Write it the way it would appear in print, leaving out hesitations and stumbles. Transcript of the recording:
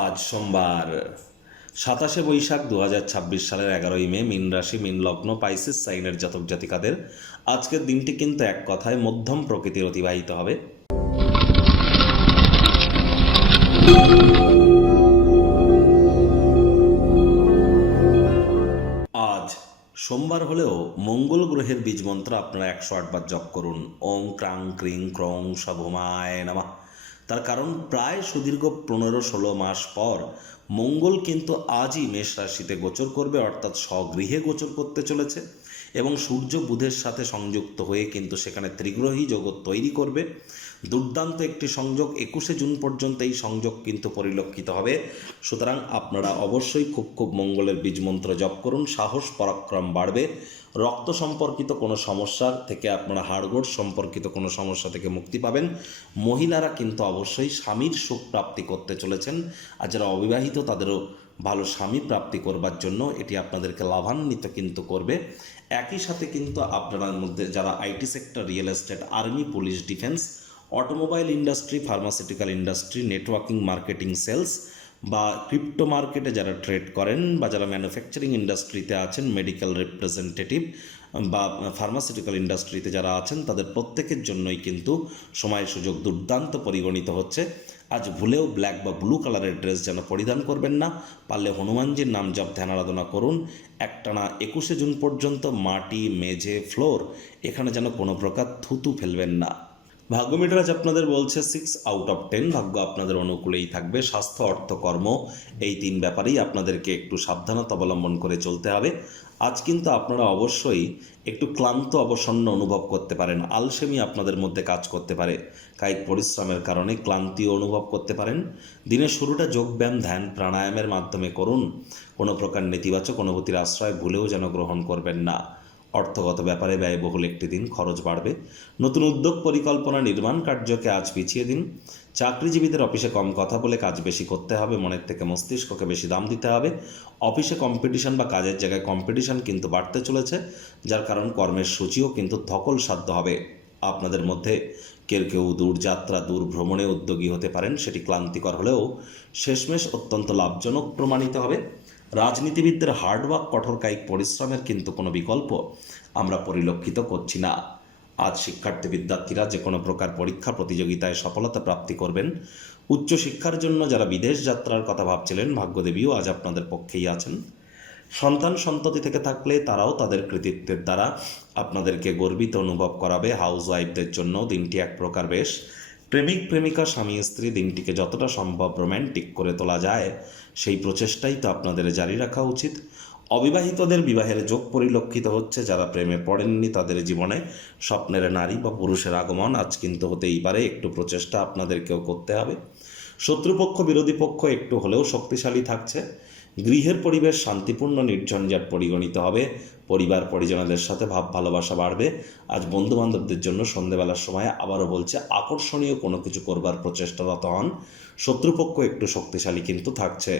আজ সোমবার 27 বৈশাখ 2026 সালের 11ই মে। মীন রাশি, মীন লগ্ন, পাইসিস সাইনের জাতক জাতিকাদের আজকের দিনটি কিন্তু এক কথায় মধ্যম প্রকৃতির অতিবাহিত হবে। আজ সোমবার হলেও মঙ্গল গ্রহের বীজ মন্ত্র আপনারা 108 বার জপ করুন। ওং ক্রাং ক্রিং ক্রং সভমায় নমঃ। তার কারণ প্রায় সুদীর্ঘ 15-16 মাস পর মঙ্গল কিন্তু আজই মেষ রাশিতে গোচর করবে, অর্থাৎ স্বগৃহে গোচর করতে চলেছে এবং সূর্য বুধের সাথে সংযুক্ত হয়ে কিন্তু সেখানে ত্রিগ্রহী জগৎ তৈরি করবে। দুর্দান্ত একটি সংযোগ, 21শে জুন পর্যন্ত এই সংযোগ কিন্তু পরিলক্ষিত হবে। সুতরাং আপনারা অবশ্যই খুব মঙ্গলের বীজমন্ত্র জপ করুন। সাহস পরাক্রম বাড়বে। রক্ত সম্পর্কিত কোনো সমস্যার থেকে আপনারা হাড়গোড় সম্পর্কিত কোনো সমস্যা থেকে মুক্তি পাবেন। মহিলারা কিন্তু অবশ্যই স্বামীর সুখ প্রাপ্তি করতে চলেছেন, আর যারা অবিবাহিত তাদেরও ভালো স্বামী প্রাপ্তি করবার জন্য এটি আপনাদেরকে লাভান্বিত কিন্তু করবে। একই সাথে কিন্তু আপনার মধ্যে যারা IT sector, real estate, army, police, defence, automobile industry, pharmaceutical industry, networking, marketing, sales বা ক্রিপ্টো মার্কেটে যারা ট্রেড করেন বা যারা ম্যানুফ্যাকচারিং ইন্ডাস্ট্রিতে আছেন, মেডিকেল রিপ্রেজেন্টেটিভ বা ফার্মাসিউটিক্যাল ইন্ডাস্ট্রিতে যারা আছেন, তাদের প্রত্যেকের জন্যই কিন্তু সময় সুযোগ দুর্দান্ত পরিগণিত হচ্ছে। আজ ভুলেও ব্ল্যাক বা ব্লু কালারের ড্রেস যেন পরিধান করবেন না। পারলে হনুমানজির নাম জপ ধ্যান আরাধনা করুন। একটানা 21শে জুন পর্যন্ত মাটি, মেঝে, ফ্লোর এখানে যেন কোনো প্রকার থুতু ফেলবেন না। ভাগ্য মিটার আজ আপনাদের বলছে 6/10। ভাগ্য আপনাদের অনুকূলেই থাকবে। স্বাস্থ্য, অর্থ, কর্ম এই 3 ব্যাপারেই আপনাদেরকে একটু সাবধানতা অবলম্বন করে চলতে হবে। আজ কিন্তু আপনারা অবশ্যই একটু ক্লান্ত অবসন্ন অনুভব করতে পারেন। আলসেমি আপনাদের মধ্যে কাজ করতে পারে। কায়িক পরিশ্রমের কারণে ক্লান্তিও অনুভব করতে পারেন। দিনের শুরুটা যোগব্যায়াম, ধ্যান, প্রাণায়ামের মাধ্যমে করুন। কোনো প্রকার নেতিবাচক অনুভূতির আশ্রয় ভুলেও যেন গ্রহণ করবেন না। অর্থগত ব্যাপারে ব্যয়বহুল একটি দিন, খরচ বাড়বে। নতুন উদ্যোগ, পরিকল্পনা, নির্মাণ কার্যকে আজ পিছিয়ে দিন। চাকরিজীবীদের অফিসে কম কথা বলে কাজ বেশি করতে হবে। মনের থেকে মস্তিষ্ককে বেশি দাম দিতে হবে। অফিসে কম্পিটিশন বা কাজের জায়গায় কম্পিটিশন কিন্তু বাড়তে চলেছে, যার কারণ কর্মের সূচিও কিন্তু ধকলসাধ্য হবে। আপনাদের মধ্যে কেউ দূরযাত্রা, দূর ভ্রমণে উদ্যোগী হতে পারেন। সেটি ক্লান্তিকর হলেও শেষমেশ অত্যন্ত লাভজনক প্রমাণিত হবে। রাজনীতিবিদদের হার্ডওয়ার্ক, কঠোর কায়িক পরিশ্রমের কিন্তু কোনো বিকল্প আমরা পরিলক্ষিত করছি না। আজ শিক্ষার্থী বিদ্যার্থীরা যে কোনো প্রকার পরীক্ষা প্রতিযোগিতায় সফলতা প্রাপ্তি করবেন। উচ্চশিক্ষার জন্য যারা বিদেশ যাত্রার কথা ভাবছিলেন, ভাগ্যদেবীও আজ আপনাদের পক্ষেই আছেন। সন্তান সন্ততি থেকে থাকলে তারাও তাদের কৃতিত্বের দ্বারা আপনাদেরকে গর্বিত অনুভব করাবে। হাউস ওয়াইফদের জন্য দিনটি এক প্রকার বেশ। প্রেমিক প্রেমিকা, স্বামী স্ত্রী দিনটিকে যতটা সম্ভব রোম্যান্টিক করে তোলা যায় সেই প্রচেষ্টাই তো আপনাদের জারি রাখা উচিত। অবিবাহিতদের বিবাহের যোগ পরিলক্ষিত হচ্ছে। যারা প্রেমে পড়েননি তাদের জীবনে স্বপ্নের নারী বা পুরুষের আগমন আজ কিন্তু হতেই পারে। একটু প্রচেষ্টা আপনাদেরকেও করতে হবে। শত্রুপক্ষ, বিরোধী পক্ষ একটু হলেও শক্তিশালী থাকছে। গৃহের পরিবেশ শান্তিপূর্ণ, নির্ঝঞ্ঝাট পরিগণিত হবে। পরিবার পরিজনদের সাথে ভাব ভালোবাসা বাড়বে। আজ বন্ধুবান্ধবদের জন্য সন্ধেবেলার সময় আবারও বলছে আকর্ষণীয় কোনো কিছু করবার প্রচেষ্টারত হন। শত্রুপক্ষ একটু শক্তিশালী কিন্তু থাকছে।